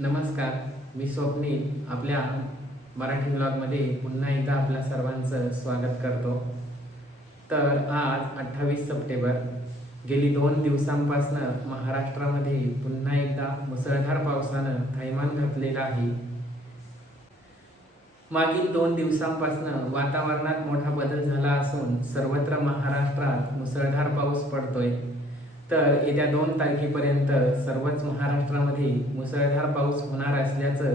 नमस्कार, मी स्वप्नील आपल्या मराठी ब्लॉगमध्ये पुन्हा एकदा आपल्या सर्वांचं स्वागत करतो. तर आज 28 सप्टेंबर गेली 2 दिवसांपासनं महाराष्ट्रामध्ये पुन्हा एकदा मुसळधार पावसानं थैमान घातलेलं आहे. मागील 2 दिवसांपासनं वातावरणात मोठा बदल झाला असून सर्वत्र महाराष्ट्रात मुसळधार पाऊस पडतोय. तर येत्या 2 तारखेपर्यंत सर्वच महाराष्ट्रामध्ये मुसळधार पाऊस होणार असल्याचं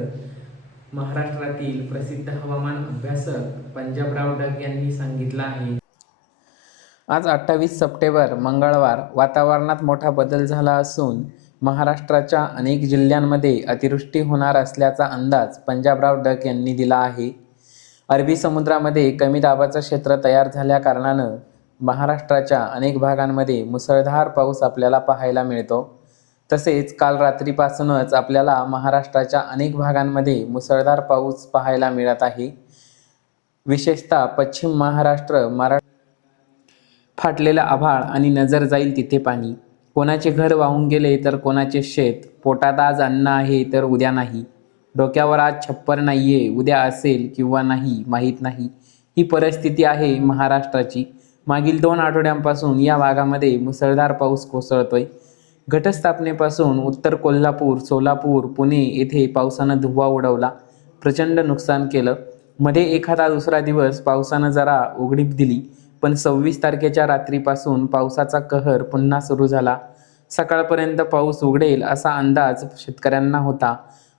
महाराष्ट्रातील प्रसिद्ध हवामान अभ्यासक पंजाबराव डग यांनी सांगितलं आहे. आज 28 सप्टेंबर मंगळवार वातावरणात मोठा बदल झाला असून महाराष्ट्राच्या अनेक जिल्ह्यांमध्ये अतिवृष्टी होणार असल्याचा अंदाज पंजाबराव डग यांनी दिला आहे. अरबी समुद्रामध्ये कमी दाबाचं क्षेत्र तयार झाल्या कारणानं महाराष्ट्राच्या अनेक भागांमध्ये मुसळधार पाऊस आपल्याला पाहायला मिळतो. तसेच काल रात्रीपासूनच आपल्याला महाराष्ट्राच्या अनेक भागांमध्ये मुसळधार पाऊस पाहायला मिळत आहे. विशेषतः पश्चिम महाराष्ट्र, फाटलेलं आभाळ आणि नजर जाईल तिथे पाणी. कोणाचे घर वाहून गेले तर कोणाचे शेत. पोटात आज अन्न आहे तर उद्या नाही. डोक्यावर आज छप्पर नाहीये, उद्या असेल किंवा नाही माहीत नाही. ही परिस्थिती आहे महाराष्ट्राची. मागील 2 आठवड्यांपासून या भागामध्ये मुसळधार पाऊस कोसळतोय. घटस्थापनेपासून उत्तर कोल्हापूर, सोलापूर, पुणे येथे पावसानं धुव्वा उडवला, प्रचंड नुकसान केलं. मध्ये एखादा दुसरा दिवस पावसानं जरा उघडीप दिली, पण 26 तारखेच्या रात्रीपासून पावसाचा कहर पुन्हा सुरू झाला. सकाळपर्यंत पाऊस उघडेल असा अंदाज शेतकऱ्यांना होता,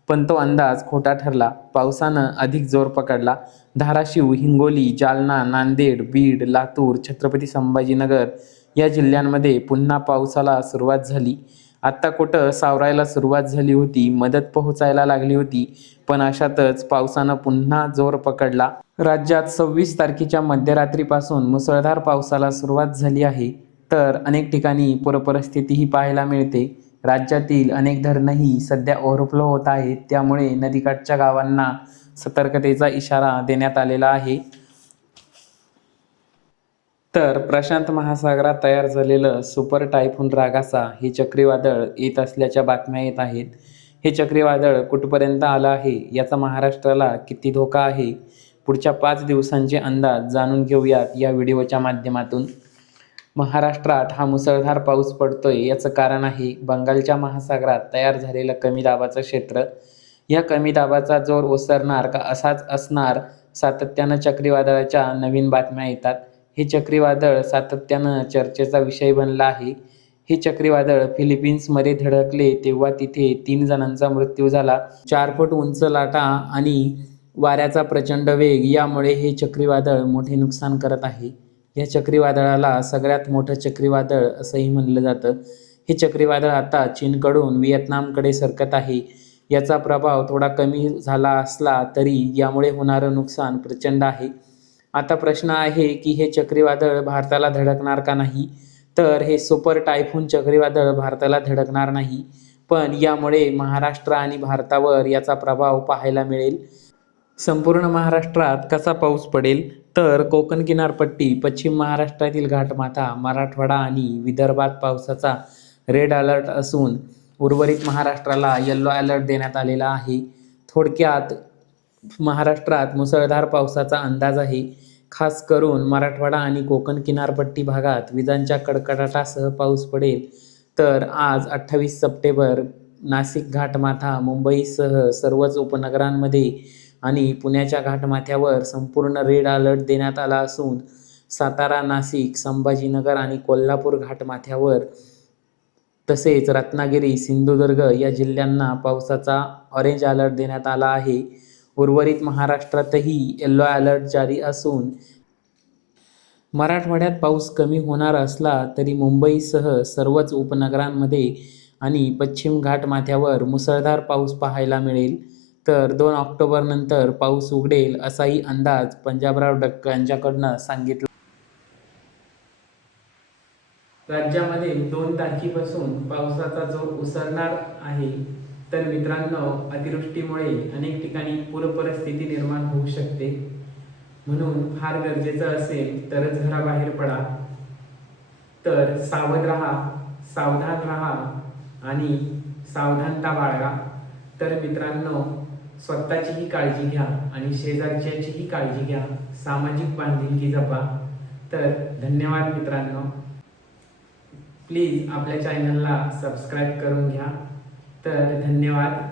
पण तो अंदाज खोटा ठरला. पावसानं अधिक जोर पकडला. धाराशिव, हिंगोली, जालना, नांदेड, बीड, लातूर, छत्रपती संभाजीनगर या जिल्ह्यांमध्ये पुन्हा पावसाला सुरुवात झाली. आत्ता कुठं सावरायला सुरुवात झाली होती, मदत पोहोचायला लागली होती, पण अशातच पावसानं पुन्हा जोर पकडला. राज्यात 26 तारखेच्या मध्यरात्रीपासून मुसळधार पावसाला सुरुवात झाली आहे. तर अनेक ठिकाणी पूरपरिस्थितीही पाहायला मिळते. राज्यातील अनेक धरणंही सध्या ओव्हरफ्लो होत आहेत. त्यामुळे नदीकाठच्या गावांना सतर्कतेचा इशारा देण्यात आलेला आहे. तर प्रशांत महासागरात तयार झालेलं सुपर टायफून रागासा हे चक्रीवादळ येत असल्याच्या बातम्या येत आहेत. हे चक्रीवादळ कुठपर्यंत आलं आहे, याचा महाराष्ट्राला किती धोका आहे, पुढच्या 5 दिवसांचे अंदाज जाणून घेऊयात या व्हिडिओच्या माध्यमातून. महाराष्ट्रात हा मुसळधार पाऊस पडतोय याचं कारण आहे बंगालच्या महासागरात तयार झालेलं कमी दाबाचं क्षेत्र. या कमी दाबाचा जोर ओसरणार का असाच असणार, सातत्यानं चक्रीवादळाच्या नवीन बातम्या येतात. हे चक्रीवादळ सातत्यानं चर्चेचा विषय बनलं आहे. हे चक्रीवादळ फिलिपिन्समध्ये धडकले तेव्हा तिथे 3 जणांचा मृत्यू झाला. 4 फूट उंच लाटा आणि वाऱ्याचा प्रचंड वेग यामुळे हे चक्रीवादळ मोठे नुकसान करत आहे. या चक्रीवादळाला सगळ्यात मोठं चक्रीवादळ असंही म्हणलं जातं. हे चक्रीवादळ आता चीनकडून व्हिएतनामकडे सरकत आहे. याचा प्रभाव थोडा कमी झाला असला तरी यामुळे होणारं नुकसान प्रचंड आहे. आता प्रश्न आहे की हे चक्रीवादळ भारताला धडकणार का नाही, तर हे सुपर टायफून चक्रीवादळ भारताला धडकणार नाही, पण यामुळे महाराष्ट्र आणि भारतावर याचा प्रभाव पाहायला मिळेल. संपूर्ण महाराष्ट्रात कसा पाऊस पडेल, तर कोकण किनारपट्टी, पश्चिम महाराष्ट्रातील घाटमाथा, मराठवाडा आणि विदर्भात पावसाचा रेड अलर्ट असून उर्वरित महाराष्ट्राला येलो अलर्ट देण्यात आलेला आहे. थोडक्यात महाराष्ट्रात मुसळधार पावसाचा अंदाज आहे. खास करून मराठवाडा आणि कोकण किनारपट्टी भागात विजांच्या कडकडाटासह पाऊस पडेल. तर आज 28 सप्टेंबर नाशिक घाटमाथा, मुंबईसह सर्वच उपनगरांमध्ये आणि पुण्याच्या घाटमाथ्यावर संपूर्ण रेड अलर्ट देण्यात आला असून सातारा, नाशिक, संभाजीनगर आणि कोल्हापूर घाटमाथ्यावर तसेच रत्नागिरी, सिंधुदुर्ग या जिल्ह्यांना पावसाचा ऑरेंज अलर्ट देण्यात आला आहे. उर्वरित महाराष्ट्रातही येलो अलर्ट जारी असून मराठवाड्यात पाऊस कमी होणार असला तरी मुंबईसह सर्वच उपनगरांमध्ये आणि पश्चिम घाटमाथ्यावर मुसळधार पाऊस पाहायला मिळेल. तर 2 ऑक्टोबरनंतर पाऊस उघडेल असाही अंदाज पंजाबराव डग यांच्याकडनं सांगितला. राज्यामध्ये 2 तारखेपासून पावसाचा जोर ओसरणार आहे. तर मित्रांनो, अतिवृष्टीमुळे अनेक ठिकाणी पूरपरिस्थिती निर्माण होऊ शकते. म्हणून फार गरजेचं असेल तरच घराबाहेर पडा. तर सावध राहा, सावधान राहा आणि सावधानता बाळगा. तर मित्रांनो, स्वतःचीही काळजी घ्या आणि शेजारच्याचीही काळजी घ्या. सामाजिक बांधिलकी जपा. तर धन्यवाद मित्रांनो. प्लीज आपल्या चॅनलला सबस्क्राईब करून घ्या. तर धन्यवाद.